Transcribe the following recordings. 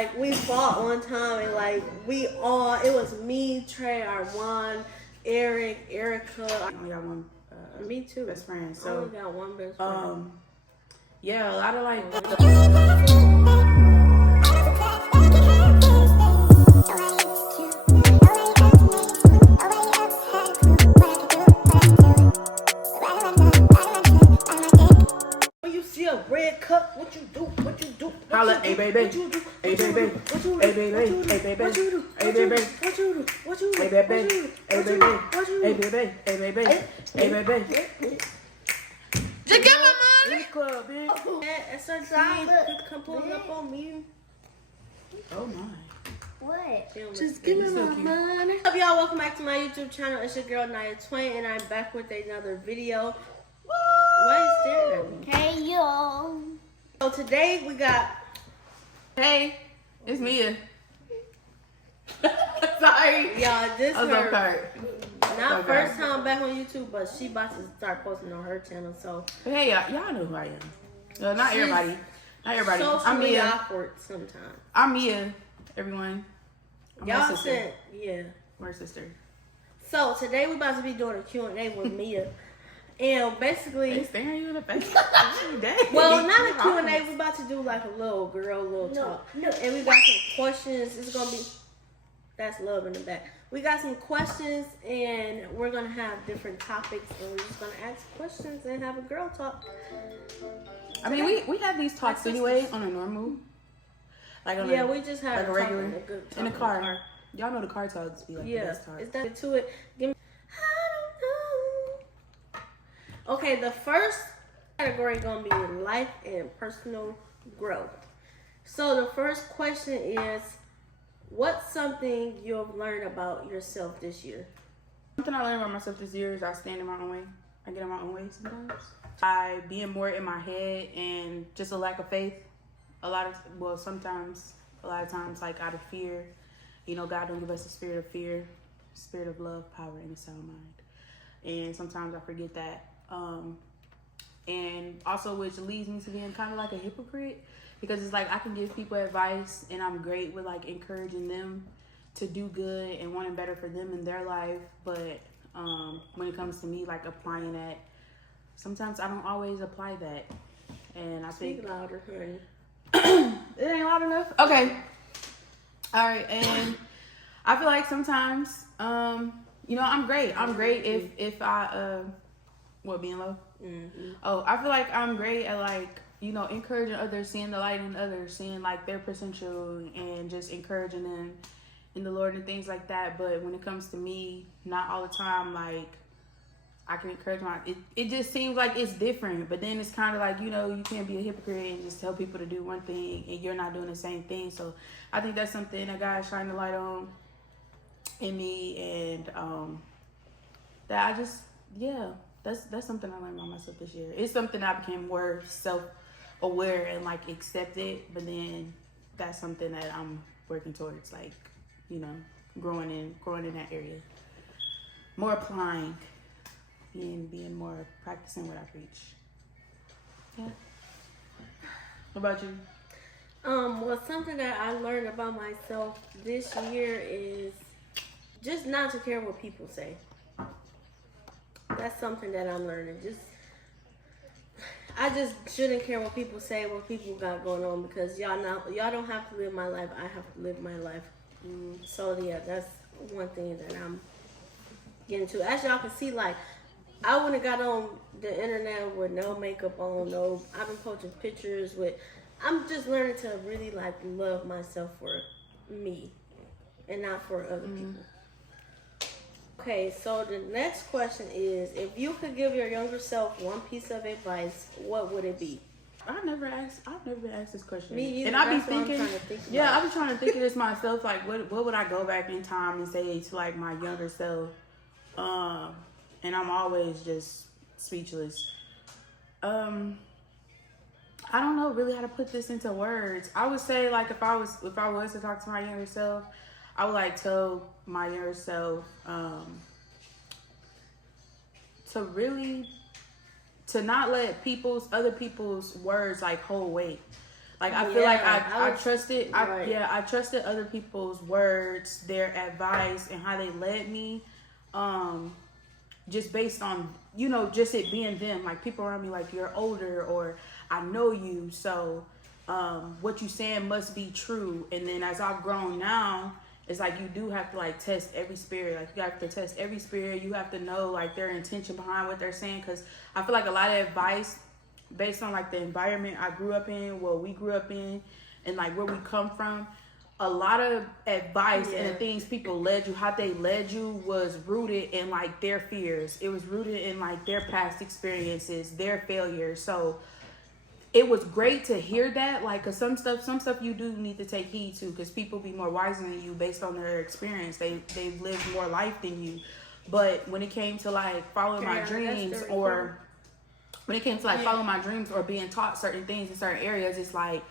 Like, we fought one time, and like it was me, Trey, Arwan, Eric, Erica. I only got one. Me too. Best friend. I So only got one best friend. yeah, a lot of like. When you see a red cup, what you do? What you do? Holla, hey baby, hey baby, hey baby, hey baby, hey baby, What you do? What you do? hey baby, hey baby, What you hey do? baby, hey baby, hey baby. Just give me money. In the club, bitch. At certain times, people come pulling up on me. Oh my. What? Just give me so my cute. money. What's up, y'all? Welcome back to my YouTube channel. It's your girl Naya Twain, and I'm back with another video. Why are you staring at me? Hey yo. So today we got. Hey, it's Mia. Sorry. Y'all, this I was on her card. not Okay. first time back on YouTube, but she about to start posting on her channel. So But hey, y'all know who I am. No, not She's everybody. Not everybody. I'm socially Mia. awkward sometimes. I'm Mia, everyone. I'm her Y'all sister. said, yeah. We're sister. So today we about to be doing a Q&A with Mia. And They basically, staring you in the face. well, not a Q&A. We're about to do like a little talk. No. And we got some questions. It's going to be, that's love in the back. We got some questions and we're going to have different topics. And we're just going to ask questions and have a girl talk. I mean, we have these talks anyway on a normal. Like on Yeah, we just had like a regular a good in the talk car. Y'all know the car talks be like the Yeah, best talk. is that to it? Give me. I don't know. Okay, the first category gonna be life and personal growth. So the first question is, what's something you've learned about yourself this year? Something I learned about myself this year is I stand in my own way. I get in my own way sometimes. I being more in my head and just a lack of faith. Sometimes a lot of times like out of fear. You know, God don't give us a spirit of fear, spirit of love, power, and a sound mind. And sometimes I forget that. And also which leads me to being kind of like a hypocrite, because it's like I can give people advice and I'm great with like encouraging them to do good and wanting better for them in their life. But when it comes to me like applying that, sometimes I don't always apply that. And I think Speak louder, honey. it ain't loud enough. Okay. All right. And I feel like sometimes, you know, I'm great. I'm great if I, being low? Mm-hmm. Oh, I feel like I'm great at like, you know, encouraging others, seeing the light in others, seeing like their potential and just encouraging them in the Lord and things like that. But when it comes to me, not all the time, like I can encourage it just seems like it's different. But then it's kind of like, you know, you can't be a hypocrite and just tell people to do one thing and you're not doing the same thing. So I think that's something that God shined the light on in me, and that I just, yeah, that's something I learned about myself this year. It's something I became more self-aware and like accepted, but then that's something that I'm working towards, like, you know, growing in that area, more applying, being more practicing what I preach. Yeah. What about you? Well, something that I learned about myself this year is just not to care what people say. That's something that I'm learning. I just shouldn't care what people say, what people got going on, because y'all don't have to live my life. I have to live my life. So yeah, that's one thing that I'm getting to. As y'all can see, like, I wouldn't have got on the internet with no makeup on, I've been posting pictures with. I'm just learning to really like love myself for me and not for other people. Okay, so the next question is, if you could give your younger self one piece of advice, what would it be? I've never been asked this question. Me either. And I be That's what I'm thinking, trying to think yeah, about. I be trying to think of this myself. Like, what would I go back in time and say to like my younger self? And I'm always just speechless. I don't know really how to put this into words. I would say like if I was to talk to my younger self, I would like tell my younger self to not let other people's words like hold weight. Like I feel like I trusted. right. I trusted other people's words, their advice, and how they led me. Just based on, you know, just it being them. Like people around me, like you're older or I know you, so what you saying must be true. And then as I've grown now, it's like you do have to like test every spirit. Like you have to test every spirit. You have to know like their intention behind what they're saying. Because I feel like a lot of advice based on like the environment I grew up in, what we grew up in, and like where we come from. A lot of advice and the things people led you, how they led you was rooted in like their fears. It was rooted in like their past experiences, their failures. So it was great to hear that, like, cause some stuff you do need to take heed to, cause people be more wiser than you based on their experience. They've lived more life than you. But when it came to like following my dreams, or when it came to like following my dreams or being taught certain things in certain areas, it's like,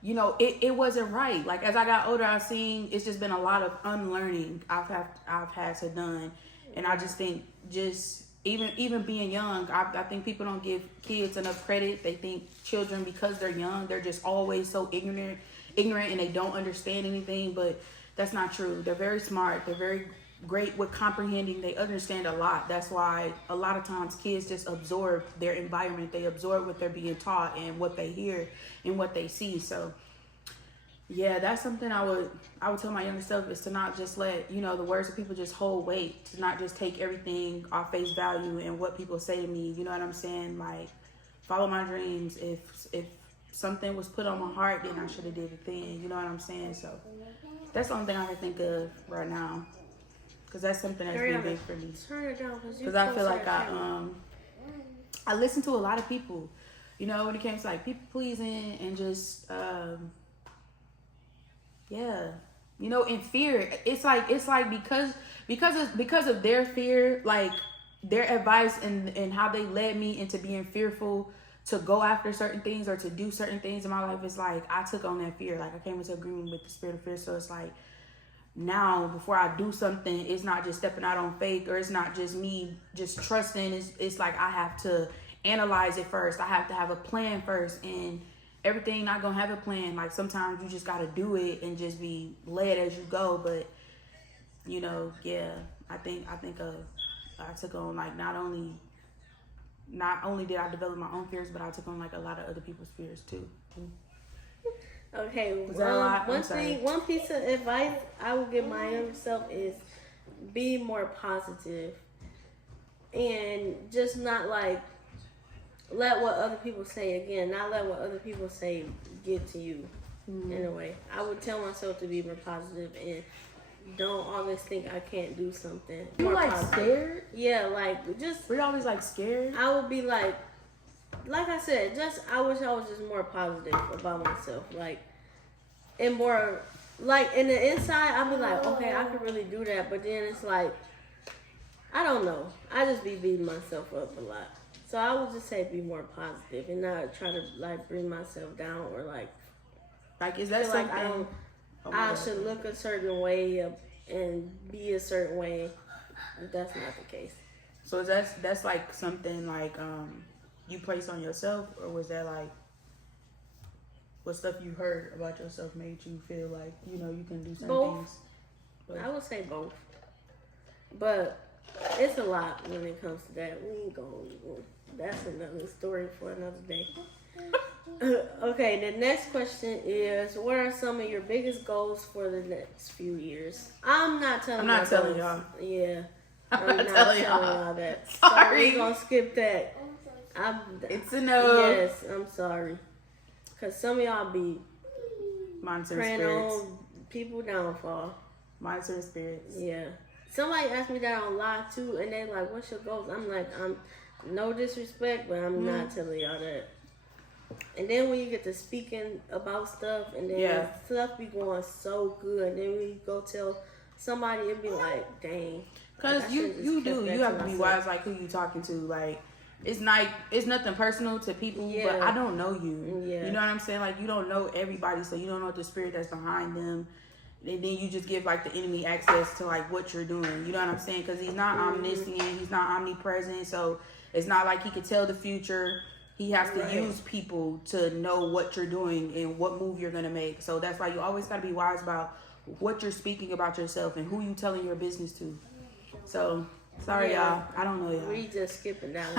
you know, it wasn't right. Like as I got older, I've seen it's just been a lot of unlearning I've had to done, and I just think even being young, I think people don't give kids enough credit. They think children, because they're young, they're just always so ignorant, and they don't understand anything. But that's not true. They're very smart. They're very great with comprehending. They understand a lot. That's why a lot of times kids just absorb their environment. They absorb what they're being taught and what they hear and what they see. So yeah, that's something I would tell my younger self, is to not just let, you know, the words of people just hold weight, to not just take everything off face value and what people say to me. You know what I'm saying? Like, follow my dreams. If something was put on my heart, then I should have did it then. You know what I'm saying? So that's the only thing I can think of right now, because that's something that's been big for me. Turn it down, because I feel like I listen to a lot of people, you know, when it comes to like people pleasing and just you know, in fear. It's like because of their fear, like their advice and how they led me into being fearful to go after certain things or to do certain things in my life. It's like I took on that fear. Like I came into agreement with the spirit of fear. So it's like, now before I do something, it's not just stepping out on faith, or it's not just me just trusting. It's like I have to analyze it first. I have to have a plan first, and everything not gonna have a plan. Like sometimes you just gotta do it and just be led as you go. But you know, yeah, I think I took on like not only did I develop my own fears, but I took on like a lot of other people's fears too. Okay, one piece of advice I would give my younger self is be more positive, and just not like let what other people say, again, not let what other people say get to you. In a way, I would tell myself to be more positive and don't always think I can't do something. You like positive. Scared? Yeah, like just. Were you always like scared? I would be like I said, I wish I was just more positive about myself, like, and more like in the inside. I'd be like, okay, I could really do that, but then it's like, I don't know. I just be beating myself up a lot. So I would just say be more positive and not try to like bring myself down or like is that something? Like I should look a certain way and be a certain way. That's not the case. So that's like something like you place on yourself, or was that like what stuff you heard about yourself made you feel like, you know, you can do certain things? Both. I would say both, but it's a lot when it comes to that. We ain't gonna. That's another story for another day. Okay, the next question is: what are some of your biggest goals for the next few years? I'm not telling y'all. Yeah, I'm not telling y'all that. Sorry, so we're gonna skip that. It's a no. Yes, I'm sorry. Cause some of y'all be monitoring praying spirits on people downfall. Monitoring spirits. Yeah. Somebody asked me that on live too, and they like, "What's your goals?" I'm like, I'm no disrespect, but I'm not telling y'all that. And then when you get to speaking about stuff, and then stuff be going so good, and then when you go tell somebody, it'd be like, "Dang." Cause like, you have to be wise, like who you talking to, like. It's nothing personal to people, but I don't know you. Yeah. You know what I'm saying? Like, you don't know everybody, so you don't know the spirit that's behind them. And then you just give, like, the enemy access to, like, what you're doing. You know what I'm saying? Because he's not omniscient. He's not omnipresent. So it's not like he could tell the future. He has to Right. use people to know what you're doing and what move you're gonna make. So that's why you always gotta be wise about what you're speaking about yourself and who you telling your business to. So sorry, y'all. I don't know y'all. We just skipping down.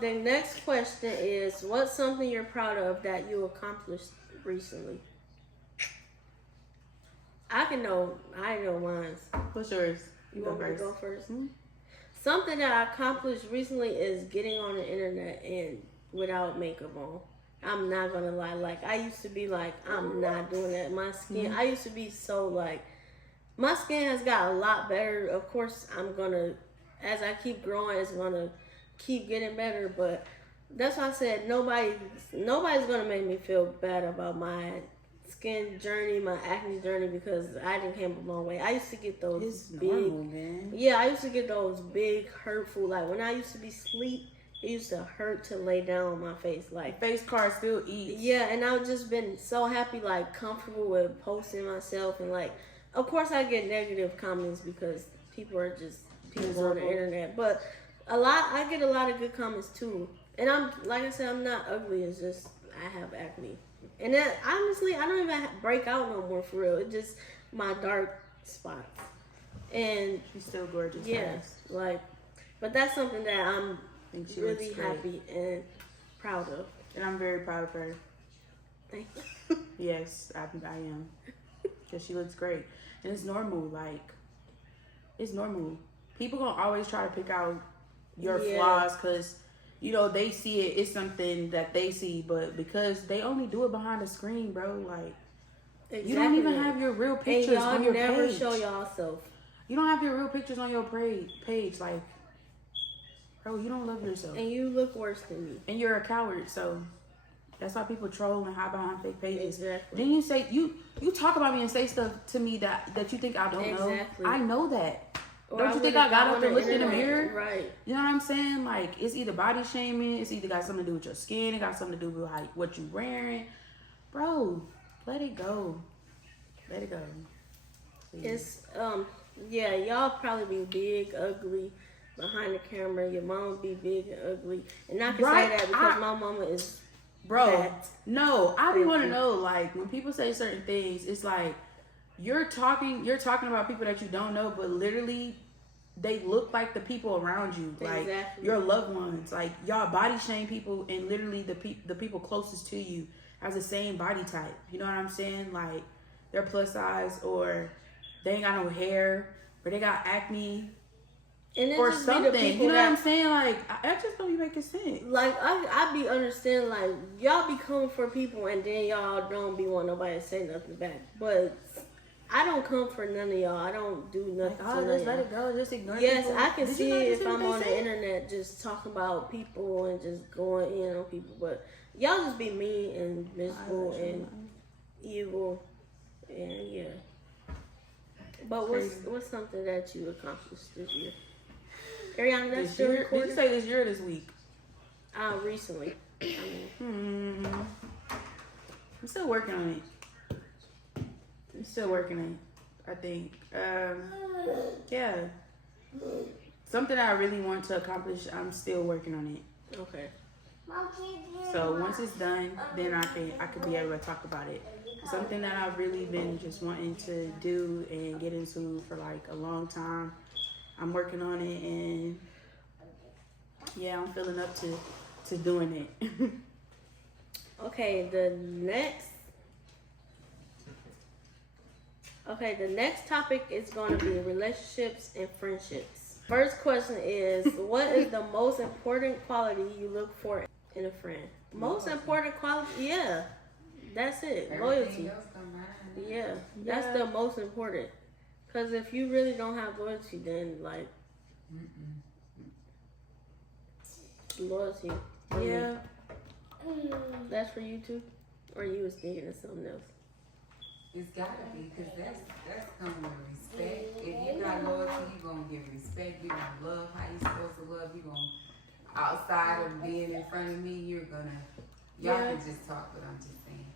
The next question is, what's something you're proud of that you accomplished recently? I know mine. What's yours? You want me to go first? Hmm? Something that I accomplished recently is getting on the internet and without makeup on. I'm not gonna lie. Like, I used to be like, I'm not doing that. My skin, I used to be so like, my skin has got a lot better. Of course, as I keep growing, it's gonna keep getting better. But that's why I said nobody's gonna make me feel bad about my skin journey, my acne journey, because I didn't came a long way. I used to get those Normal, man. yeah, I used to get those big hurtful, like when I used to be asleep, it used to hurt to lay down on my face, like Face card still eats. yeah. And I've just been so happy, like comfortable with posting myself, and like, of course, I get negative comments because people are just people on the internet, but I get a lot of good comments too. And I'm like I said, I'm not ugly. It's just I have acne. And that, honestly, I don't even break out no more for real. It's just my dark spots. And She's still gorgeous. yeah, guys. like, but that's something that I'm think she really looks great. happy and proud of. And I'm very proud of her. Thank you. Yes, I am. Because she looks great. And it's normal. Like, it's normal. People gonna always try to pick out your Yeah. flaws because, you know, they see it. It's something that they see. But because they only do it behind a screen, bro. Like, Exactly. you don't even have your real And pictures y'all on your never page. show y'all self. You don't have your real pictures on your page. Like, bro, you don't love yourself. And you look worse than me. And you're a coward, so that's why people troll and hide behind fake pages. Exactly. Then you say you talk about me and say stuff to me that you think I don't know. Exactly. I know that. Or Don't you think I got up and looked in the mirror? Right. You know what I'm saying? Like, it's either body shaming, it's either got something to do with your skin, it got something to do with what you wearing. Bro, let it go. Let it go. Please. It's yeah, y'all probably be big, ugly behind the camera. Your mom be big and ugly, and I can Right, say that because my mama is. Bro, that. no, I be Thank want to you. know, like, when people say certain things, it's like you're talking about people that you don't know, but literally they look like the people around you, like Exactly. your loved ones. Like, y'all body shame people, and literally the people closest to you has the same body type. You know what I'm saying? Like, they're plus size, or they ain't got no hair, or they got acne, And it or just be the something. people You know what I'm that, saying? Like, that just don't be making sense. like, I be understanding, like, y'all be coming for people and then y'all don't be want nobody to say nothing back. But I don't come for none of y'all. I don't do nothing Like, to oh, none just of let y'all. it go. Just ignore Yes, people. I can Did see you not it just if hear I'm what on they the said? internet just talking about people and just going in on people. But y'all just be mean and miserable and evil, and yeah. But what's something that you accomplished this year? Ariana, that's This still year? Did recording? you say this year or this week? Recently. I mean, I'm still working on it. I think. Yeah. Something I really want to accomplish, I'm still working on it. okay. So once it's done, then I could be able to talk about it. Something that I've really been just wanting to do and get into for like a long time. I'm working on it, and yeah, I'm feeling up to doing it. Okay, the next topic is going to be relationships and friendships. First question is, what is the most important quality you look for in a friend? Most important quality? Yeah, that's it. Loyalty. Yeah, that's the most important. Because if you really don't have loyalty, then like, loyalty. for me. Yeah. That's for you too? Or you was thinking of something else? It's gotta be, because that's coming with respect. If you got loyalty, you're gonna give respect. You're gonna love how you're supposed to love. You're gonna, outside of being in front of me, y'all Yeah. can just talk, but I'm just saying.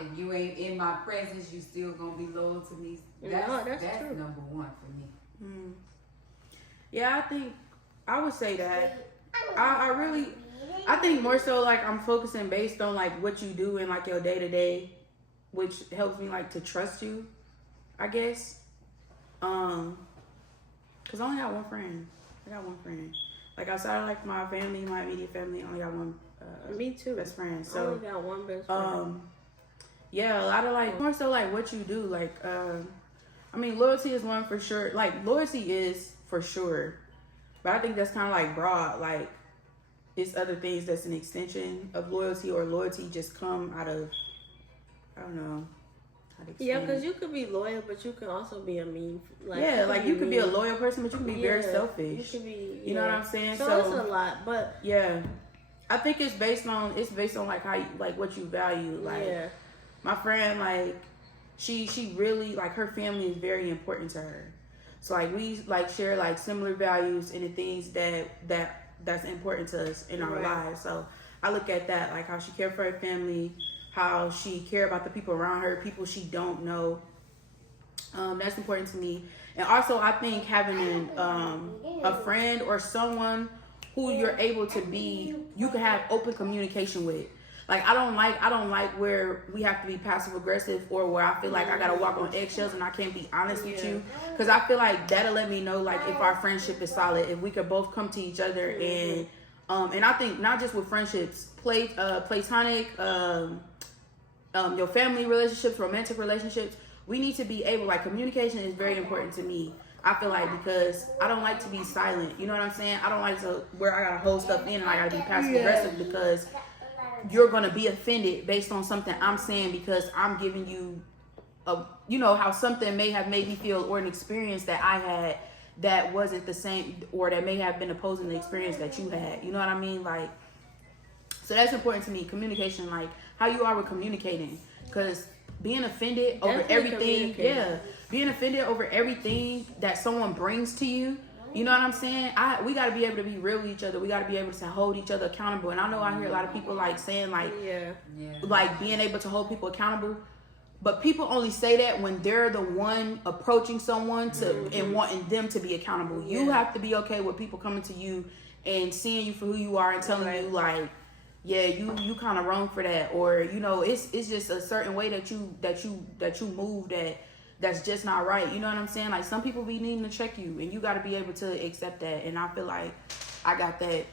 If you ain't in my presence, you still gonna be loyal to me. That's true. number one for me. Yeah, I think I would say that. I really, I think more so like I'm focusing based on like what you do in like your day to day, which helps me like to trust you, I guess. Cause I only got one friend. I got one friend. Like outside of like my family, my immediate family, I only got one. Me too. Best friend. I So only got one best friend. yeah, a lot of like more so like what you do. Like I mean, loyalty is one for sure. Like loyalty is for sure, but I think that's kind of like broad. Like it's other things that's an extension of loyalty, or loyalty just come out of, I don't know how to explain. Yeah, because you could be loyal, but you can also be a mean. Like, yeah, like you could be a loyal person, but you can be very selfish. You could be. You know what I'm saying? So it's a lot, but yeah, I think it's based on like how you, like what you value. Like my friend, like she really like her family is very important to her. So like we like share like similar values and the things that's important to us in our lives. So I look at that, like how she cared for her family, how she cared about the people around her, people she don't know. That's important to me. And also I think having a friend or someone who you're able to be, you can have open communication with. Like I don't like where we have to be passive aggressive, or where I feel like I gotta walk on eggshells and I can't be honest with you, because I feel like that'll let me know like if our friendship is solid, if we could both come to each other and I think not just with friendships, platonic, your family relationships, romantic relationships, we need to be able, like communication is very important to me. I feel like, because I don't like to be silent. You know what I'm saying? I don't like to where I gotta hold stuff in and I gotta be passive aggressive, because you're gonna be offended based on something I'm saying, because I'm giving you you know, how something may have made me feel, or an experience that I had that wasn't the same, or that may have been opposing the experience that you had. You know what I mean? Like, so that's important to me. Communication, like how you are with communicating, because being offended over everything, being offended over everything that someone brings to you. You know what I'm saying? We got to be able to be real with each other. We got to be able to hold each other accountable. And I know I hear a lot of people like saying like, like being able to hold people accountable. But people only say that when they're the one approaching someone to and wanting them to be accountable. You have to be okay with people coming to you and seeing you for who you are and telling you like, yeah, you kind of wrong for that, or you know, it's just a certain way that you move that's just not right. You know what I'm saying? Like some people be needing to check you, and you got to be able to accept that. And I feel like I got that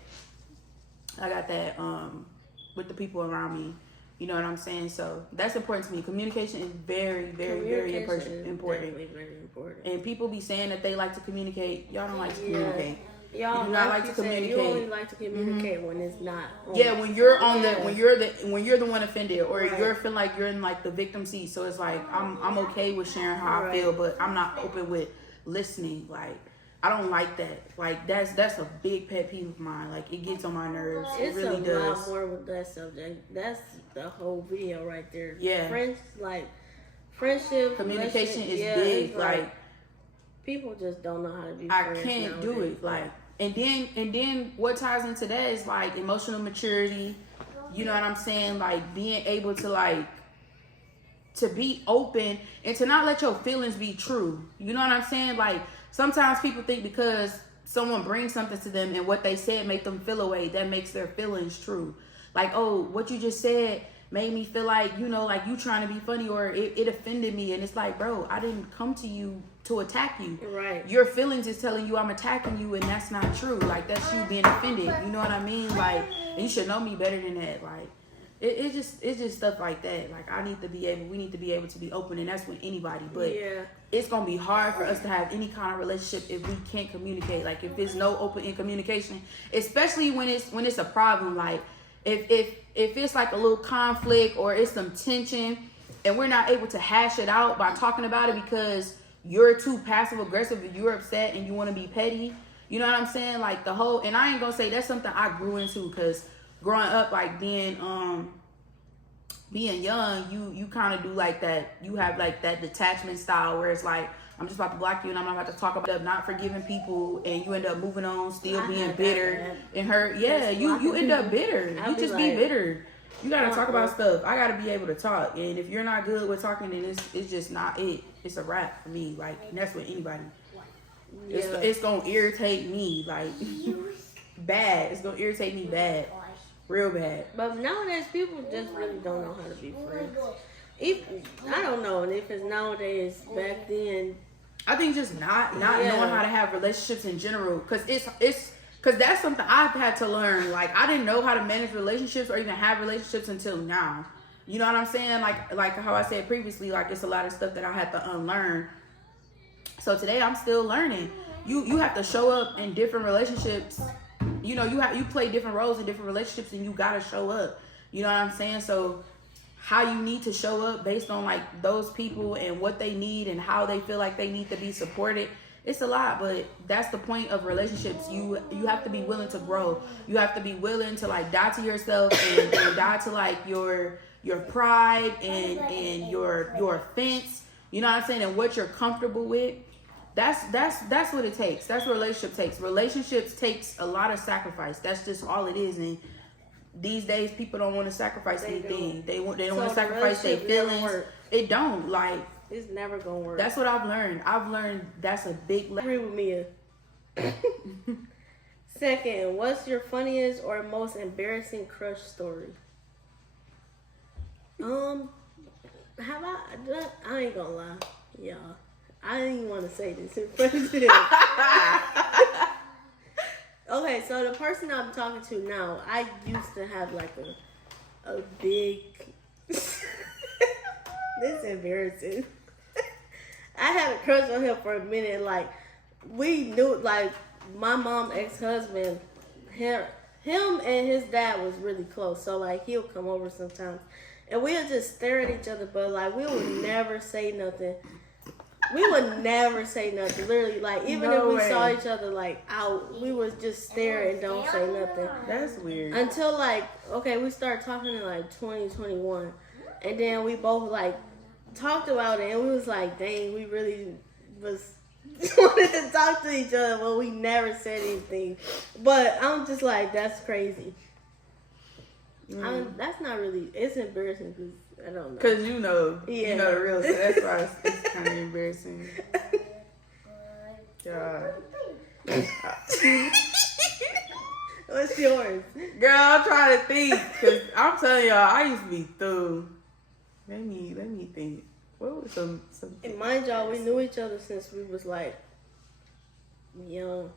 with the people around me. You know what I'm saying? So that's important to me. Communication is very, very, very important. Definitely very important. And people be saying that they like to communicate. Y'all don't like to communicate. Y'all do not like to communicate. You only like to communicate when it's not. When you're on when you're the one offended, or you're feeling like you're in like the victim seat. So it's like I'm okay with sharing how I feel, but I'm not open with listening. Like I don't like that. Like that's a big pet peeve of mine. Like it gets on my nerves. It really does. It's a lot more with that subject. That's the whole video right there. Yeah. Friendship. Communication is big. Like people just don't know how to be friends. I can't do it. Like and then what ties into that is like emotional maturity. You know what I'm saying? Like being able to like to be open and to not let your feelings be true. You know what I'm saying? Like sometimes people think because someone brings something to them and what they said make them feel a way, that makes their feelings true. Like, oh, what you just said made me feel like, you know, like you trying to be funny, or it offended me. And it's like, bro, I didn't come to you to attack you. Right. Your feelings is telling you I'm attacking you, and that's not true. Like that's you being offended. You know what I mean? Like, and you should know me better than that. Like it's just stuff like that. Like we need to be able to be open, and that's with anybody. But it's gonna be hard for us to have any kind of relationship if we can't communicate. Like if there's no open in communication, especially when it's a problem. Like if it's like a little conflict or it's some tension, and we're not able to hash it out by talking about it because you're too passive aggressive and you're upset and you want to be petty. You know what I'm saying? Like the whole, and I ain't gonna say that's something I grew into, because growing up, like being young, you kind of do like that. You have like that detachment style where it's like, I'm just about to block you and I'm not about to talk about not forgiving people, and you end up moving on, still being bitter and hurt. Yeah, you end up bitter. You just be bitter. You gotta talk about stuff. I gotta be able to talk, and if you're not good with talking, then it's just not it. It's a wrap for me. Like, and that's with anybody. It's gonna irritate me like bad. It's gonna irritate me bad. real bad. But nowadays, people just really don't know how to be friends. If, I don't know if it's nowadays. Back then, I think just not Yeah. knowing how to have relationships in general, because because that's something I've had to learn. Like, I didn't know how to manage relationships or even have relationships until now. You know what I'm saying? Like how I said previously, like, it's a lot of stuff that I had to unlearn. So today I'm still learning. You have to show up in different relationships. You know, you play different roles in different relationships, and you gotta show up. You know what I'm saying? So how you need to show up based on like those people and what they need and how they feel like they need to be supported. It's a lot, but that's the point of relationships. You have to be willing to grow. You have to be willing to like die to yourself and die to like your pride and your offense. You know what I'm saying? And what you're comfortable with. That's what it takes. That's what relationship takes. Relationships takes a lot of sacrifice. That's just all it is. And these days people don't want to sacrifice anything. They don't want to sacrifice their feelings. It don't. Like, it's never gonna work. that's what I've learned. I've learned that's a big Agree with Mia. Second, what's your funniest or most embarrassing crush story? I ain't gonna lie, y'all. I didn't even want to say this in front of them. Okay, so the person I'm talking to now, I used to have like a big. This is embarrassing. I had a crush on him for a minute. Like, we knew, like, my mom's ex-husband, him and his dad was really close. So, like, he'll come over sometimes. And we'll just stare at each other, but, like, we would never say nothing. We would never say nothing. Literally, like, even if we saw each other, like, out, we would just stare and don't say nothing. That's weird. Until, like, okay, we started talking in, like, 2021. And then we both, like, talked about it, and we was like, dang, we really was wanted to talk to each other, but we never said anything. But I'm just like, that's crazy. That's not really, it's embarrassing because I don't know. Because you know the real stuff. That's why it's kind of embarrassing. God. What's yours? Girl, I'm trying to think. Because I'm telling y'all, I used to be through. Let me think. What was some? And mind y'all, we knew each other since we was like young.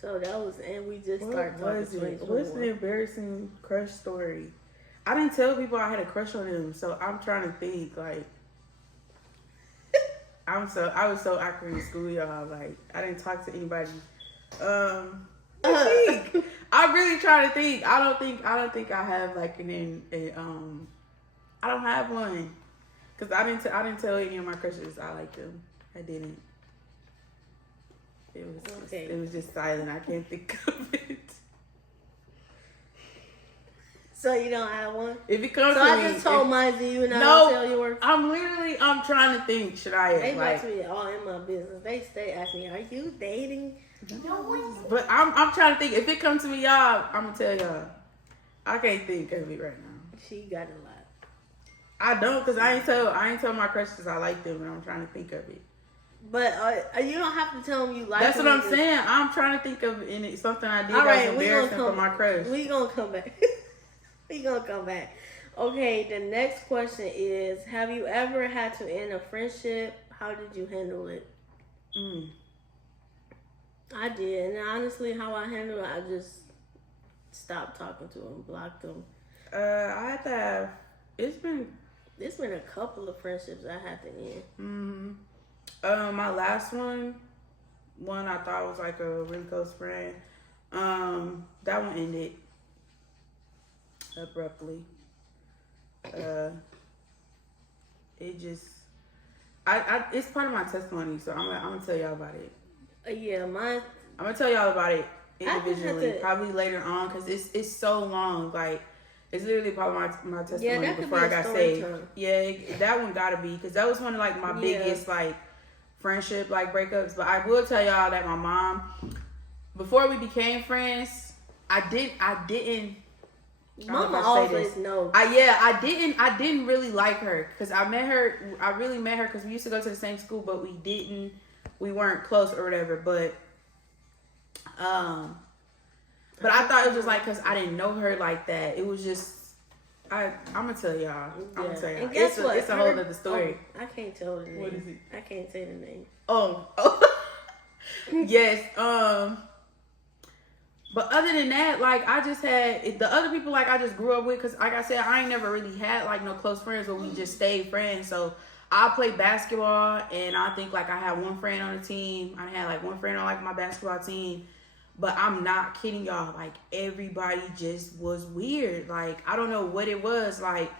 So that was, and we just started talking. What's the embarrassing crush story? I didn't tell people I had a crush on him, so I'm trying to think. Like, I was so awkward in school, y'all. Like, I didn't talk to anybody. I'm really trying to think. I don't think I have like I don't have one, cause I didn't tell any of my crushes I liked them. I didn't. It was just silent. I can't think of it. So you don't have one? If it comes so to I me, just told mine to you, and I don't tell yours. I'm trying to think. Should I? They about to be all in my business. They stay asking me, "Are you dating?" But I'm trying to think. If it comes to me, y'all, I'm gonna tell y'all. I can't think of it right now. She got a lot. I don't, cause I ain't tell my crushes I like them, and I'm trying to think of it. But you don't have to tell them you like. That's them. what I'm saying. I'm trying to think of something I did all right, that was embarrassing for my crush. We gonna come back. We gonna come back. Okay, the next question is: have you ever had to end a friendship? How did you handle it? I did, and honestly, how I handled it, I just stopped talking to them, blocked them. I had to have. It's been a couple of friendships I had to end. My last one I thought was like a really close friend. That one ended abruptly. It just, it's part of my testimony, so I'm gonna tell y'all about it. I'm gonna tell y'all about it individually, probably later on, because it's so long. Like, it's literally part of my testimony before I got saved. Yeah, that one gotta be, because that was one of like my biggest like friendship like breakups. But I will tell y'all that my mom, before we became friends, I didn't. Mama always knows. I didn't really like her, because I really met her because we used to go to the same school, but we weren't close or whatever. But But I thought it was just like because I didn't know her like that. It was just I'm gonna tell y'all. I'm gonna tell y'all. And guess what? It's a whole other story. Oh, I can't tell the name. What is it? I can't say the name. Oh. Yes. But other than that, like I just had the other people like I just grew up with because like I said, I ain't never really had like no close friends where we just stayed friends. So I played basketball and I think like I had one friend on the team. I had like one friend on like my basketball team. But I'm not kidding y'all. Like everybody just was weird. Like I don't know what it was. Like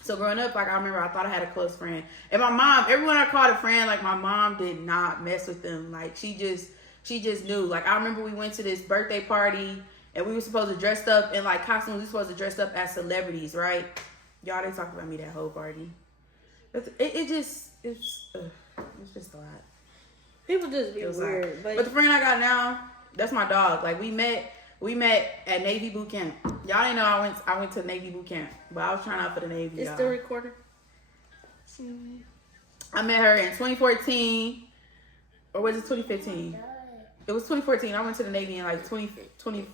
so growing up, like I remember I thought I had a close friend. And my mom, everyone I called a friend, like my mom did not mess with them. Like she just knew. Like I remember we went to this birthday party and we were supposed to dress up in like costumes. We were supposed to dress up as celebrities, right? Y'all didn't talk about me that whole party. It was just a lot. People just be weird. But the friend I got now, that's my dog. Like we met at Navy boot camp. Y'all didn't know I went to Navy boot camp, but I was trying out for the Navy. It's still recording. I met her in 2014, or was it 2015? It was 2014. I went to the Navy in like 2014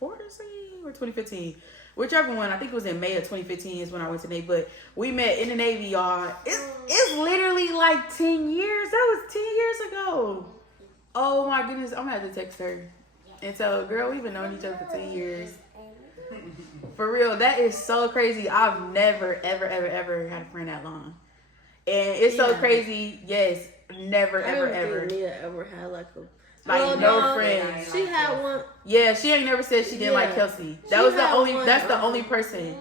or 2015. Whichever one. I think it was in May of 2015 is when I went to Navy. But we met in the Navy, y'all. It's literally like 10 years. That was 10 years ago. Oh my goodness. I'm going to have to text her. And so, girl, we've been knowing each other for 10 years. For real. That is so crazy. I've never, ever, ever, ever had a friend that long. And it's so crazy. Yes. Never, ever, ever. I don't think Mia ever had like a... Like no friends. She had one. Yeah, she ain't never said she didn't like Kelsey. That was the only. That's the only person.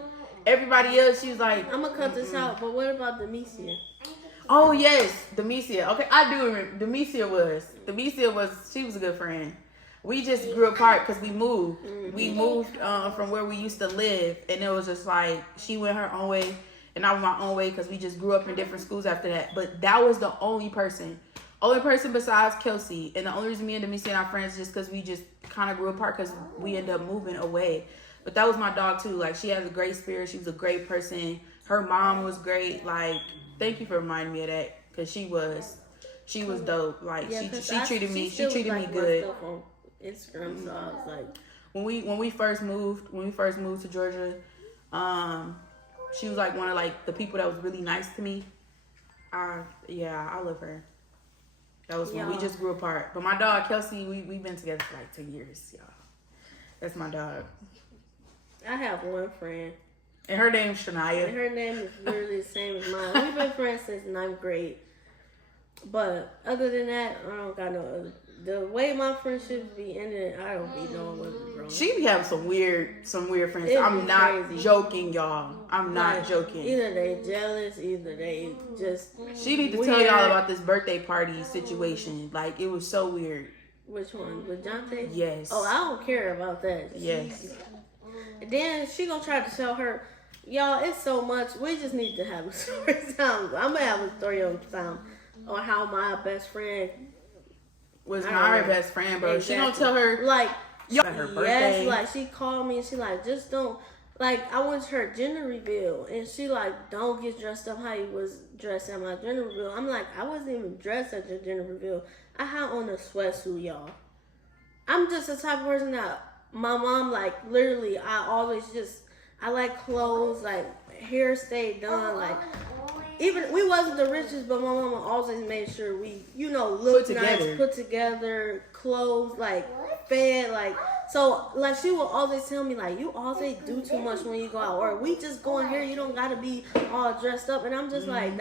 Everybody else, she was like. I'm gonna cut this out. But what about Demesia? Oh yes, Demesia. Okay, I do remember. Demesia was. She was a good friend. We just grew apart because we moved. Mm-hmm. We moved from where we used to live, and it was just like she went her own way, and I went my own way because we just grew up in different schools after that. But that was the only person. Only person besides Kelsey. And the only reason me and Demesia and our friends is just because we just kind of grew apart because we ended up moving away. But that was my dog too. Like she has a great spirit. She was a great person. Her mom was great. Like thank you for reminding me of that because she was dope. Like she treated me good. On Instagram, so I was like when we first moved to Georgia, she was like one of like the people that was really nice to me. I love her. That was when we just grew apart. But my dog, Kelsey, we've been together for like 10 years, y'all. That's my dog. I have one friend. And her name's Shania. And her name is literally the same as mine. We've been friends since 9th grade. But other than that, I don't got no other. The way my friendships be ending, I don't be knowing what be wrong. She be having some weird friends. I'm not joking, y'all. I'm not joking. Either they jealous, either they just. She need to tell y'all about this birthday party situation. Like it was so weird. Which one? With Jonte? Yes. Oh, I don't care about that. Yes. And then she gonna try to tell her, y'all. It's so much. We just need to have a story time. I'm gonna have a story on time on how my best friend. Was my best friend, bro. Exactly. She don't tell her like her birthday. Yes, like she called me and she like just don't like I went to her gender reveal and she like don't get dressed up how you was dressed at my gender reveal. I'm like I wasn't even dressed at your gender reveal. I had on a sweatsuit, y'all. I'm just the type of person that my mom like literally I like clothes, like hair stayed done, like. Even we wasn't the richest, but my mama always made sure we, look nice, put together, clothes, like fed, like so. Like she will always tell me, like you always do too much when you go out, or we just going here. You don't gotta be all dressed up. And I'm just like,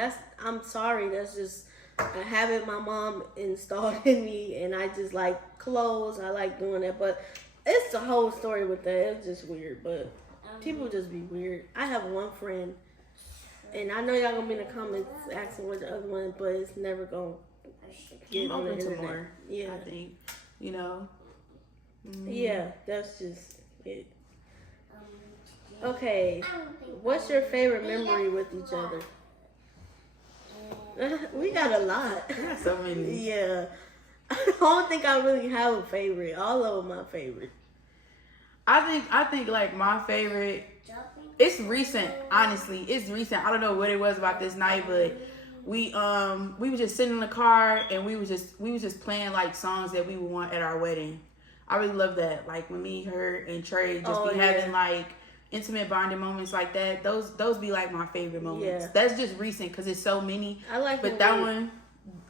I'm sorry, that's just a habit my mom installed in me, and I just like clothes. I like doing that, but it's the whole story with that. It's just weird, but people just be weird. I have one friend. And I know y'all gonna be in the comments asking what the other one, but it's never gonna get on the internet. More, yeah, I think Yeah, that's just it. Okay, what's your favorite memory with each other? We got a lot. We got so many. Yeah, I don't think I really have a favorite. All of them my favorite. I think like my favorite. It's recent, honestly. It's recent. I don't know what it was about this night, but we were just sitting in the car and we was just playing like songs that we would want at our wedding. I really love that. Like when me, her, and Trey just be having like intimate bonding moments like that. Those be like my favorite moments. Yeah. That's just recent because it's so many. I like, but that one,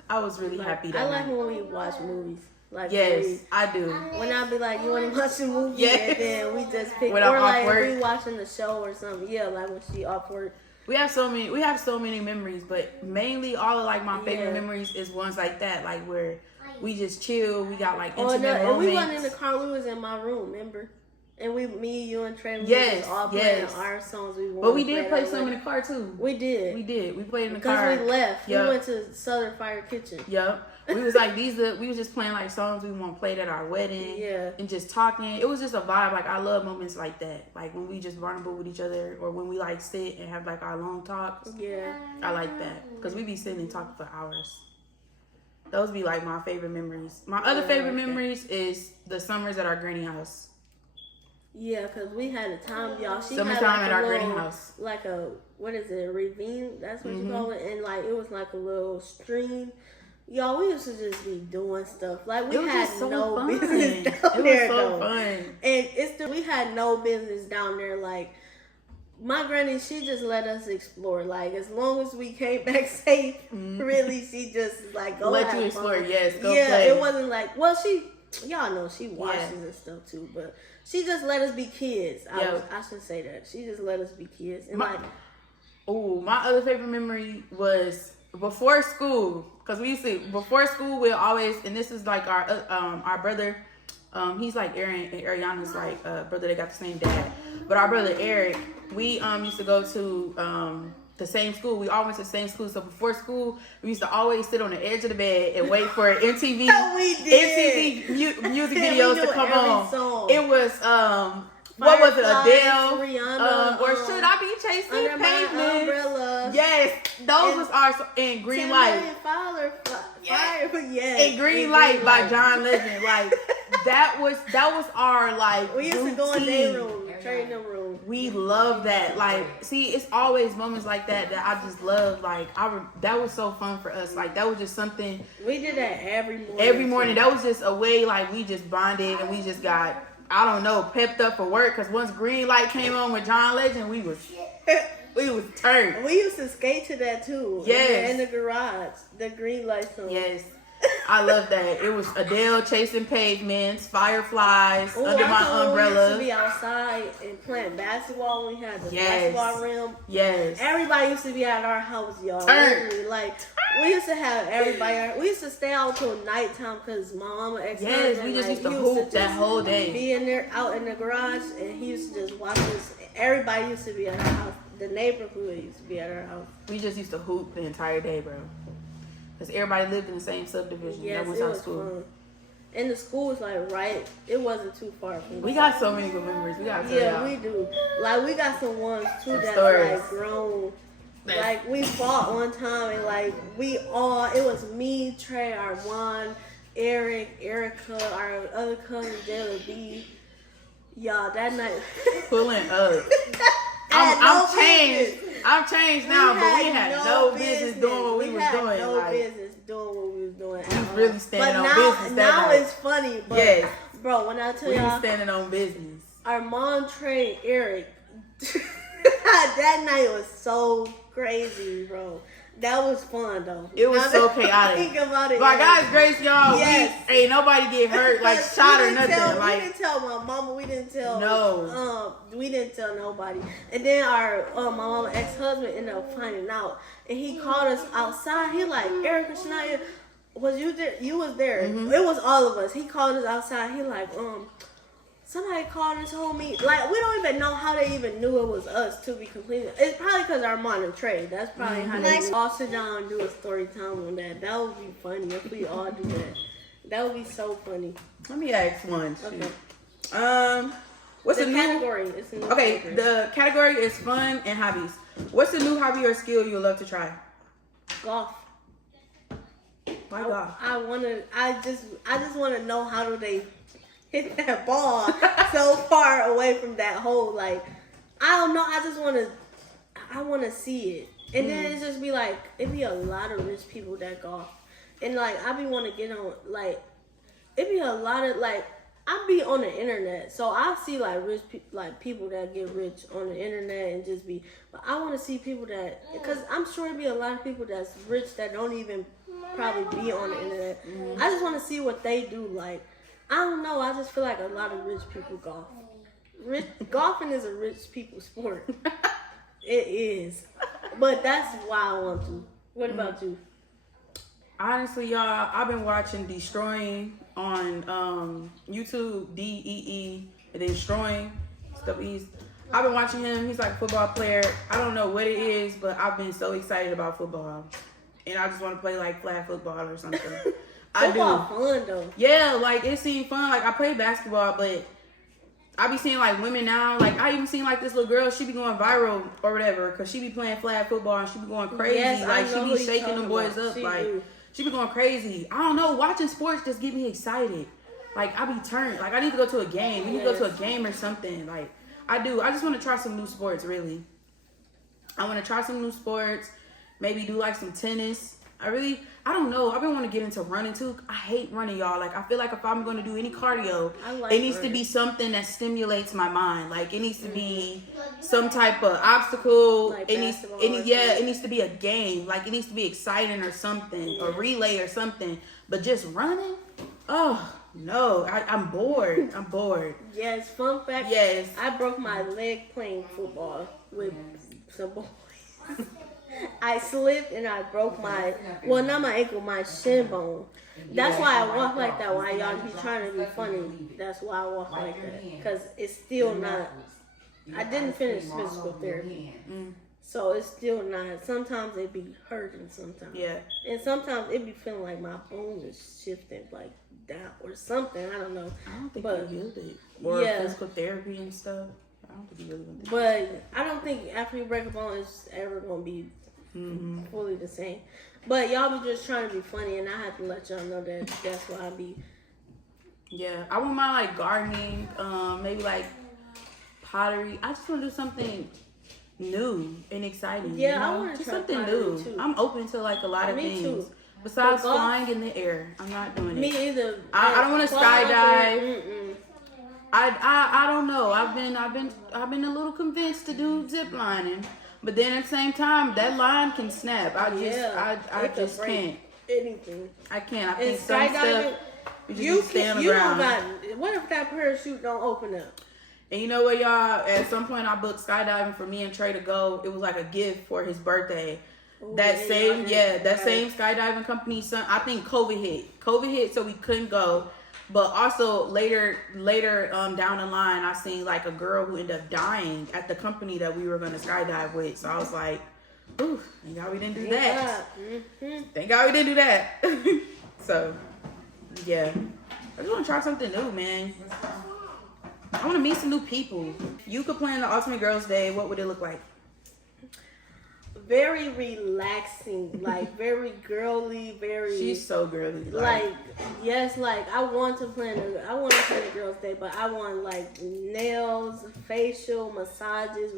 I was really happy. I like when we watch movies. Like yes, I do. When I be like, you want to watch a movie, yes. and then we just pick, when or I'm like off work. if we watching the show or something. Yeah, like when she off work. We have so many memories, but mainly all of like my favorite memories is ones like that, like where we just chill. We got like intimate moments. And we wasn't in the car. We was in my room, remember? And me, you, and Trey, we was all playing our songs. But we did play some in the car too. We did. We played in the car. Because we left. Yep. We went to Southern Fire Kitchen. Yep. We was like we was just playing like songs we want to play at our wedding. Yeah. And just talking. It was just a vibe. Like I love moments like that. Like when we just vulnerable with each other, or when we like sit and have like our long talks. Yeah. I like that because we be sitting and talking for hours. Those be like my favorite memories. My other favorite memories is the summers at our granny house. Yeah, because we had a time, y'all. Summertime had like at our granny house. Like a, what is it, a ravine? That's what you call it. And like, it was like a little stream. Y'all, we used to just be doing stuff. Like, we had no business down there, though. And we had no business down there. Like, my granny, she just let us explore. Like, as long as we came back safe, really, she just, like, go let have you explore, fun. yes, go yeah, play. It wasn't like, well, y'all know she washes and stuff, too. But she just let us be kids. I should say that. She just let us be kids. And, my other favorite memory was before school. Because we used to, before school, we'll always, and this is like our brother, he's like Aaron, and Ariana's like brother, they got the same dad. But our brother Eric, we used to go to the same school. We all went to the same school. So before school, we used to always sit on the edge of the bed and wait for MTV music videos to come on. Song. It was what was it, Adele? Rihanna, or should I be chasing pavement? Umbrella. Yes, those was our and Green Light. Fire, And Green Light by John Legend. Like that was our like. We used to go in their room, trade them room. We love that. Like, see, it's always moments like that I just love. Like, that was so fun for us. Like, that was just something. We did that every morning. Every morning, that was just a way. Like, we just bonded and we just got, I don't know, pepped up for work. Because once Green Light came on with John Legend, we was turned. We used to skate to that too. Yes. In the garage, the Green Light song. Yes. I love that. It was Adele chasing pavements, fireflies under my umbrella. We used to be outside and playing basketball when we had the basketball rim. Yes. Everybody used to be at our house, y'all. Turn. Like, we used to have everybody. We used to stay out till nighttime because my mama ex-husband. Yes, we just used to hoop that whole day. Be in there, out in the garage, and he used to just watch us. Everybody used to be at our house. The neighborhood used to be at our house. We just used to hoop the entire day, bro. Because everybody lived in the same subdivision. Yes, that was it our was school. fun. And the school was like it wasn't too far from We got so many good memories. We got to tell y'all. we do. Like, we got some ones too that's stories. like grown. Like, we fought one time and like it was me, Trey, Arwan, Eric, Erica, our other cousin, Jayla B. Y'all, that night. Pulling up. I'm changed now, but we had no business doing what we was doing. No business doing what we was doing. We was really standing on business that now night. it's funny, but bro, when I tell y'all, we y'all, was standing on business. Our mom, Trey, Eric, that night was so crazy, bro. That was fun though. It was so chaotic. Think about it. By God's grace, y'all, ain't nobody get hurt, like shot or nothing. We didn't tell my mama. We didn't tell. No. We didn't tell nobody. And then our my mama ex-husband ended up finding out, and he called us outside. He like, Erica Schneider, was you there? You was there. Mm-hmm. It was all of us. He called us outside. He like, somebody called and told me, like, we don't even know how they even knew it was us, to be completely. It's probably because our mom and Trey. That's probably how they all sit down and do a story time on that. That would be funny if we all do that. That would be so funny. Let me ask one. Okay. What's the the category? New? It's a new Okay, category. the category is fun and hobbies. What's the new hobby or skill you would love to try? Golf. Why golf? I just want to know how do they hit that ball so far away from that hole. Like, I don't know. I want to see it. And then it just be like, it be a lot of rich people that golf. And like, I be want to get on, like, it be a lot of, like, I be on the internet, so I see like like people that get rich on the internet and just be. But I want to see people that, because I'm sure there be a lot of people that's rich that don't even probably be on the internet. I just want to see what they do. Like, I don't know. I just feel like a lot of rich people golf. Golfing is a rich people sport. It is, but that's why I want to. What about you? Honestly, y'all, I've been watching Destroying on YouTube, DEE, and then Destroying, stuff E's. I've been watching him. He's like a football player. I don't know what it is, but I've been so excited about football. And I just want to play like flag football or something. I do. Football fun though. Yeah, like it seemed fun. Like I play basketball, but I be seeing like women now. Like I even seen like this little girl. She be going viral or whatever because she be playing flag football and she be going crazy. Yes, like I she know be shaking them boys up. She be going crazy. I don't know. Watching sports just get me excited. Like I be turned. Like I need to go to a game. We need to go to a game or something. Like I do. I just want to try some new sports. Really, I want to try some new sports. Maybe do like some tennis. I don't know. I've been wanting to get into running too. I hate running, y'all. Like I feel like if I'm going to do any cardio, it needs to be something that stimulates my mind. Like it needs to be some type of obstacle. Like it needs to be a game. Like it needs to be exciting or something, a relay or something. But just running, oh no, I'm bored. I'm bored. Yes, fun fact. Yes, I broke my leg playing football with some boys. I slipped and I broke not my ankle, my shin bone. That's why I walk like that. Why y'all be trying to be funny. That's why I walk like that. Because it's still not. I didn't finish physical therapy. So it's still not. Sometimes it be hurting sometimes. Yeah. And sometimes it be feeling like my bone is shifting like down or something. I don't know. I don't think But you healed it. Or physical therapy and stuff. I don't think you really went there. But I don't think after you break a bone, it's ever going to be fully the same. But y'all be just trying to be funny, and I have to let y'all know that that's why I be. Yeah, I wouldn't mind like gardening, maybe like pottery. I just want to do something new and exciting. Yeah, you know? I want to just try something pottery new. too. I'm open to like a lot of Me things. too. Besides But golf- flying in the air, I'm not doing it. Me either. I don't want to skydive. Mm-mm. I don't know. I've been a little convinced to do zip lining, but then at the same time that line can snap. I just can't. Anything. I can't. I And think some skydiving, stuff you just stay on the ground. What if that parachute don't open up? And you know what, y'all? At some point, I booked skydiving for me and Trey to go. It was like a gift for his birthday. Ooh, That same right. skydiving company. I think COVID hit, so we couldn't go. But also later down the line, I seen like a girl who ended up dying at the company that we were gonna skydive with. So I was like, "Ooh, thank God we didn't do that. Thank God we didn't do that." So, yeah, I just want to try something new, man. I want to meet some new people. You could plan the Ultimate Girls Day. What would it look like? Very relaxing, like very girly, very. She's so girly. Like yes, like I want to plan a girls' day, but I want like nails, facial, massages.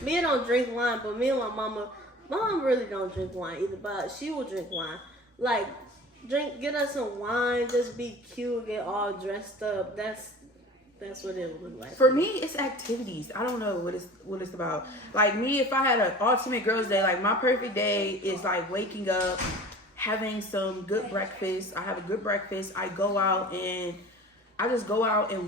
Me don't drink wine, but me and my mom really don't drink wine either, but she will drink wine. Like get us some wine, just be cute, get all dressed up. That's what it would look like. For me, it's activities. I don't know what it's about. Like me, if I had an Ultimate Girls Day, like my perfect day is like waking up, having some good breakfast. I have a good breakfast. I go out and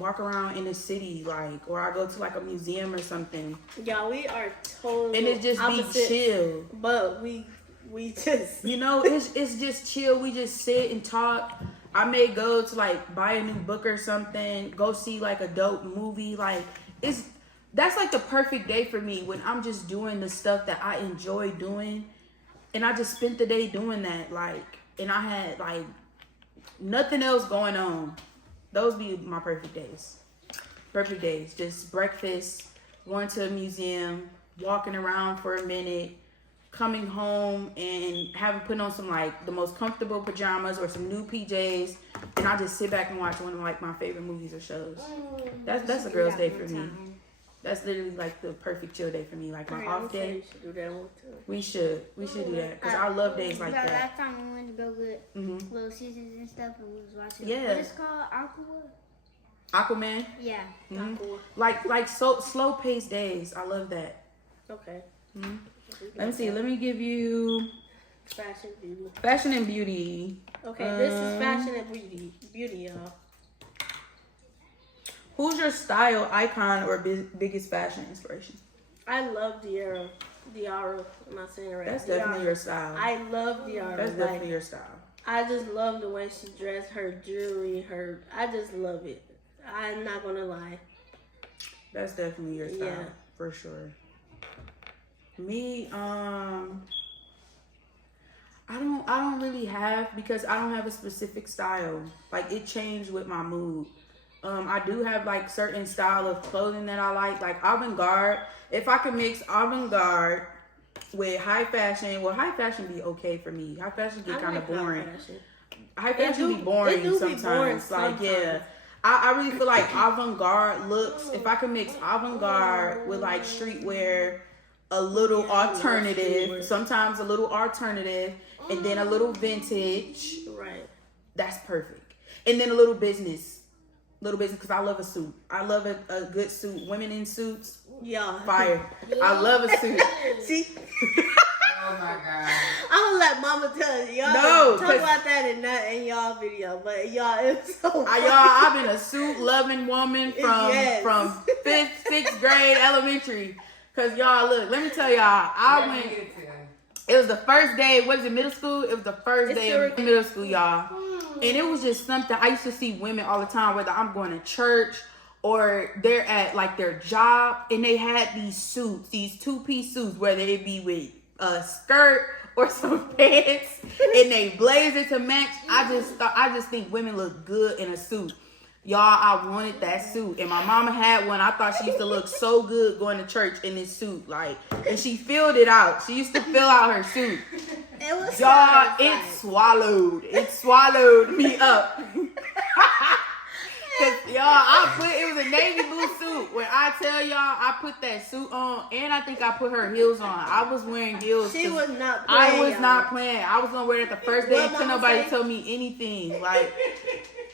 walk around in the city, like, or I go to like a museum or something. Yeah, we are totally and it just opposite, be chill. But we just it's just chill. We just sit and talk. I may go to like buy a new book or something, go see like a dope movie. Like that's like the perfect day for me when I'm just doing the stuff that I enjoy doing. And I just spent the day doing that, like, and I had like nothing else going on. Those be my perfect days. Perfect days. Just breakfast, going to a museum, walking around for a minute, coming home and put on some like the most comfortable pajamas or some new PJs, and I just sit back and watch one of like my favorite movies or shows. That's a girl's day for me. That's literally like the perfect chill day for me. Like my off day. We should do that one too. We should do that because I love days like that. Last time we went to go get Little Caesars and stuff, and we was watching. Yeah. What is it called? Aqua? Aquaman. Yeah. Mhm. Aqua. Like so slow paced days. I love that. Okay. Mhm. Let me see. Let me give you Fashion, beauty. fashion and beauty. Okay, this is fashion and beauty, y'all. Who's your style icon or biggest fashion inspiration? I love Diarra. Diarra, am I saying it right? That's Diarra. definitely your style. I love Diarra. That's Like, definitely your style. I just love the way she dressed, her jewelry, I just love it. I'm not gonna lie. That's definitely your style, Yeah. for sure. Me, I don't really have, because I don't have a specific style. Like, it changed with my mood. I do have like certain style of clothing that I like avant-garde. If I can mix avant-garde with high fashion, well, high fashion be okay for me. High fashion get kind of boring. High fashion be boring sometimes. Like, yeah. I really feel like avant-garde looks, if I can mix avant-garde with like streetwear, a little alternative, sometimes a little alternative, and then a little vintage. Right. That's perfect. And then a little business. Because I love a suit. I love a good suit. Women in suits, Yeah. fire. I love a suit. See? Oh my God. I'm gonna let Mama tell you. Y'all No, talk 'cause- about that in y'all video, but y'all, it's so Y'all, funny. I've been a suit loving woman Yes. from 5th, 6th grade elementary. Cause y'all, look, let me tell y'all, it was the first day, what is it, middle school? It was the first day of middle school, y'all. And it was just something, I used to see women all the time, whether I'm going to church or they're at like their job, and they had these suits, these 2-piece suits, whether it be with a skirt or some pants, and they blaze it to match. I just think women look good in a suit. Y'all, I wanted that suit, and my mama had one. I thought she used to look so good going to church in this suit, like, and she filled it out. She used to fill out her suit. It was Y'all, satisfying. it swallowed me up. Cause y'all, it was a navy blue suit. When I tell y'all, I put that suit on, and I think I put her heels on. I was wearing heels. She was not playing. I was y'all. not playing. I was gonna wear it the first day. What Couldn't mama nobody say? tell me anything. Like,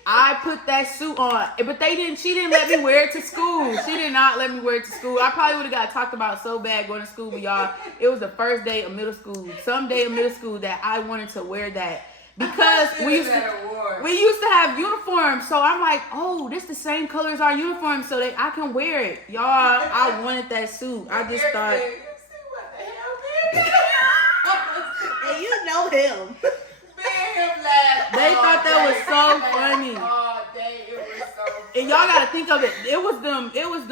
I put that suit on, but she didn't let me wear it to school. She did not let me wear it to school. I probably would have got talked about so bad going to school, but y'all, it was the first day of middle school, some day of middle school, that I wanted to wear that. Because we used to have uniforms, so I'm like, oh, this the same color as our uniform, so that I can wear it. Y'all, I wanted that suit. I just thought. You see what the hell, And you know him. They thought that was so funny. All day, it was so funny. And y'all gotta think of it. It was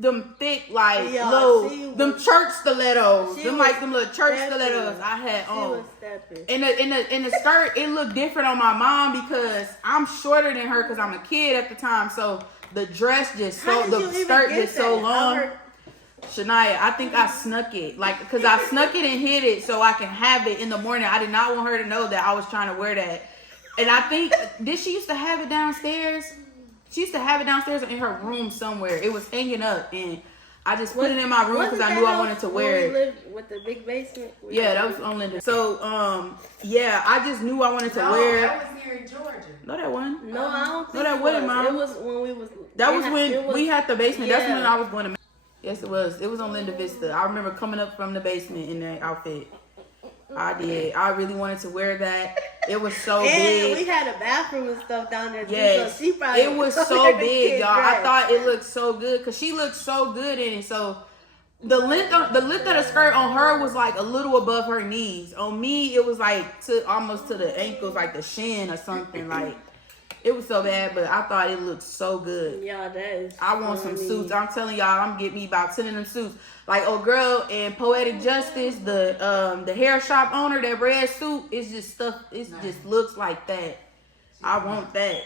them thick, like, Yeah, little, she them was- church stilettos. she Them was like them little church stepping. stilettos I had She on. was stepping. In the skirt, it looked different on my mom because I'm shorter than her because I'm a kid at the time. So the dress just How so did you the even skirt get just so that? I long. heard- Shania, I think I snuck it, like, because I snuck it and hid it so I can have it in the morning. I did not want her to know that I was trying to wear that. And I think, did she used to have it downstairs? She used to have it downstairs in her room somewhere. It was hanging up, and I just put it in my room because I knew I wanted to wear it. We lived with the big basement. Yeah, that was on Linda. So, yeah, I just knew I wanted to wear. That was here in Georgia. No, that one. No, I don't think that it wasn't, was. Mom. It was when we was. That was when we had the basement. That's yeah. when I was going to. Yes, it was. It was on Linda Vista. I remember coming up from the basement in that outfit. I did. I really wanted to wear that. It was so And big. we had a bathroom and stuff down there too. Yes, So she probably it was over so there to big, get y'all. I dressed. thought it looked so good because she looked so good in it. So the length of the skirt on her was like a little above her knees. On me, it was like almost to the ankles, like the shin or something. Like, it was so bad, but I thought it looked so good. Yeah, that is. I want some funny. suits. I'm telling y'all, I'm getting me about 10 of them suits. Like, old girl in Poetic Justice, the hair shop owner, that red suit, it's just stuff. It just looks like that. I want that.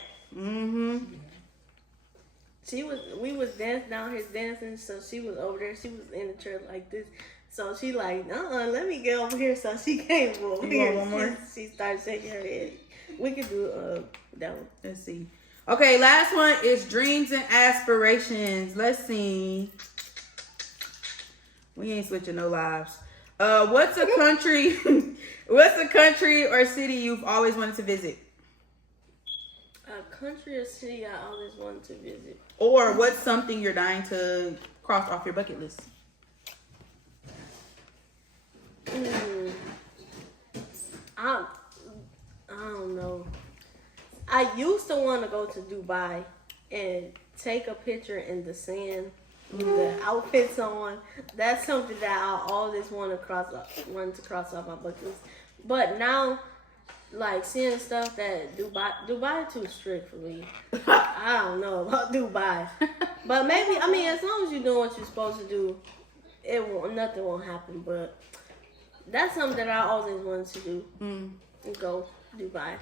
We was dancing down here dancing, so she was over there. She was in the church like this. So she like, let me get over here. So she came over You here. want one more? She started shaking her head. We could do that one. Let's see. Okay, last one is dreams and aspirations. Let's see. We ain't switching no lives. What's a country? What's a country or city you've always wanted to visit? country or city I always wanted to visit. Or what's something you're dying to cross off your bucket list? I don't know. I used to want to go to Dubai and take a picture in the sand with the outfits on. That's something that I always wanted to cross off my bucket list. But now, like seeing stuff that Dubai too strict for me. I don't know about Dubai, but maybe as long as you're doing what you're supposed to do, nothing won't happen. But that's something that I always wanted to do. Go Dubai.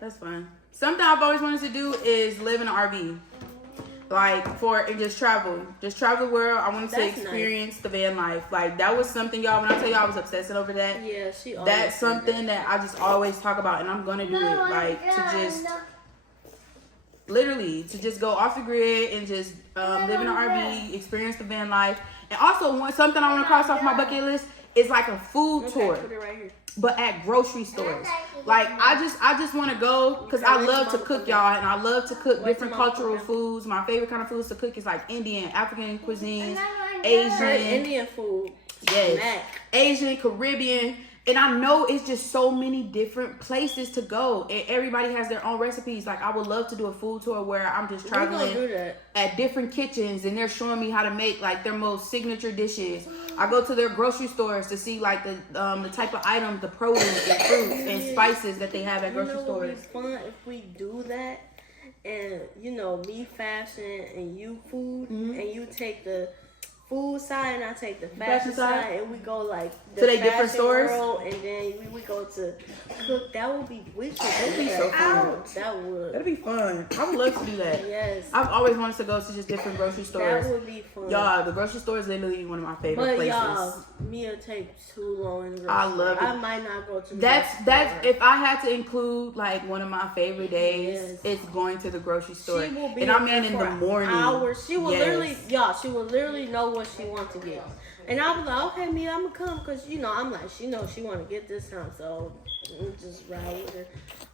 That's fun. Something I've always wanted to do is live in an RV. Like and just travel the world. I wanted to experience the van life. Like that was something, y'all. When I tell y'all I was obsessing over that. Yeah, she. That's something that I just always talk about, and I'm gonna do it. Like to just literally to just go off the grid and just live in an RV, experience the van life, and also something I want to cross off my bucket list is like a food tour. Put it right here. But at grocery stores. Like I just want to go because I love to cook, y'all, and I love to cook different cultural foods. My favorite kind of foods to cook is like Indian, African cuisines, Asian, Indian food, yes, snack. Asian, Caribbean. And I know it's just so many different places to go, and everybody has their own recipes. Like I would love to do a food tour where I'm just traveling at different kitchens, and they're showing me how to make like their most signature dishes. I go to their grocery stores to see like the type of items, the produce and fruits and spices that they have at grocery stores. It would be fun if we do that, and me fashion and you food, and you take the food side and I take the fashion side, and we go like the to they different stores world, and then we go to cook. That would be That'd be so fun. That'd be fun. I would love to do that. Yes, I've always wanted to go to just different grocery stores. That would be fun. Y'all, the grocery store is literally one of my favorite places. Y'all, Mia takes too long in the grocery I love store. it. I might not go to that's if I had to include like one of my favorite days, it's going to the grocery store. She will be and I mean in the morning. Hours. She will she will literally know what she wants to get. And I was like, okay, Mia, I'm gonna come because I'm like, she knows she want to get this time, so we just ride with her.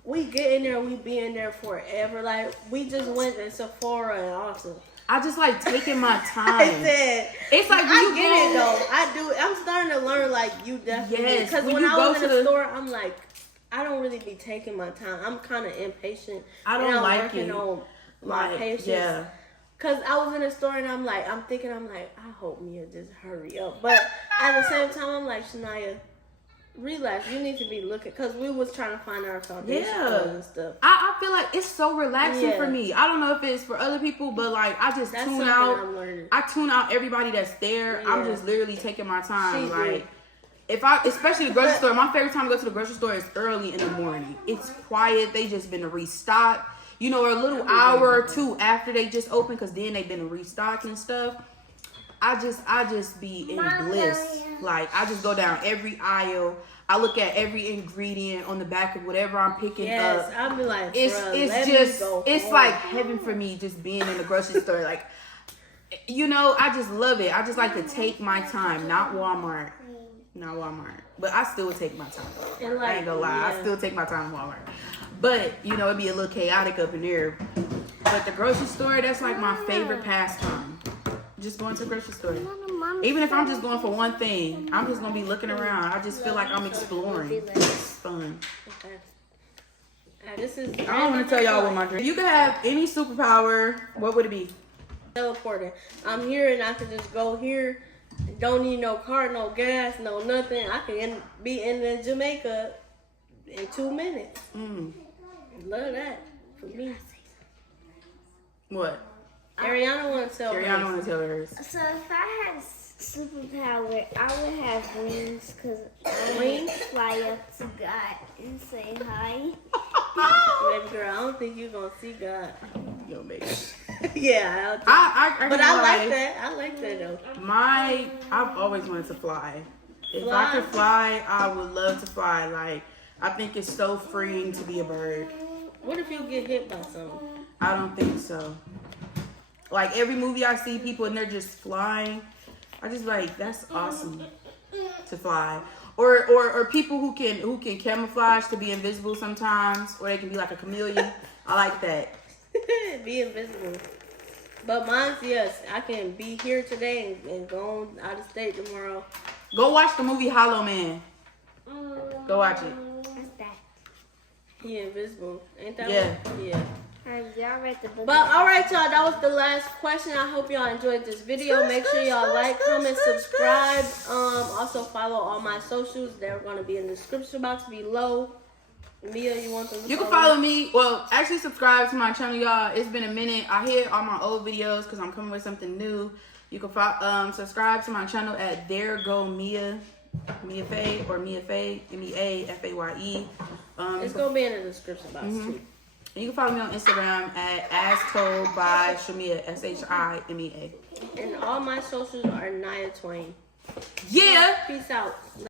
We get in there, we be in there forever. Like we just went to Sephora and Ulta. I just like taking my time. I said, it's like I get it though. I do. I'm starting to learn like you definitely. Because when I was in the store, I'm like, I don't really be taking my time. I'm kind of impatient. I don't like working it. on my patience. Yeah. Cause I was in the store and I'm thinking, I hope Mia just hurry up. But at the same time, I'm like, Shania, relax. You need to be looking. Cause we was trying to find our foundation and stuff. I feel like it's so relaxing for me. I don't know if it's for other people, but like I just tune out. I tune out everybody that's there. Yeah. I'm just literally taking my time. Especially the grocery store. My favorite time to go to the grocery store is early in the morning. It's quiet. They just been to restock. A little hour or two after they just open, because then they've been to restock and stuff. I just be in bliss. Like I just go down every aisle. I look at every ingredient on the back of whatever I'm picking up. I'll be like, it's like heaven for me just being in the grocery store. Like, I just love it. I just like to take my time, not Walmart. But I still take my time. I ain't gonna lie. Yeah. I still take my time in Walmart. But, it'd be a little chaotic up in there. But the grocery store, that's like my favorite pastime. Just going to the grocery store. Even if I'm just going for one thing, I'm just going to be looking around. I just feel like I'm exploring. It's fun. Okay. I don't want to tell y'all what my dream. You could have any superpower. What would it be? Teleporting. I'm here and I can just go here. Don't need no car, no gas, no nothing. I can be in Jamaica in 2 minutes. Love that for me. What? Ariana want to tell hers. So if I had superpower, I would have wings, because I would fly up to God and say hi. Baby girl, I don't think you're going to see God. Yo, baby. Yeah. But I like that. I like that though. I've always wanted to fly. If I could fly, I would love to fly. Like, I think it's so freeing to be a bird. What if you get hit by something? I don't think so. Like every movie I see people and they're just flying, I just like, that's awesome to fly. Or people who can camouflage to be invisible sometimes, or they can be like a chameleon. I like that. Be invisible. But mine's, yes, I can be here today and go on out of state tomorrow. Go watch the movie Hollow Man. Go watch it. What's that? He invisible. Ain't that Yeah. one? Yeah. Y'all read the book. But alright, y'all, that was the last question. I hope y'all enjoyed this video. Make sure y'all like, comment, subscribe. Also follow all my socials. They're gonna be in the description box below. Mia, you want them to You can follow me. Well, actually subscribe to my channel, y'all. It's been a minute. I hit all my old videos because I'm coming with something new. You can subscribe to my channel at There Go Mia, Mia Faye, or Mia Faye, MEAFAYE. It's gonna be in the description box too. And you can follow me on Instagram at As Told by Shamia, SHIMEA. And all my socials are Nia Twain. Yeah. Peace out.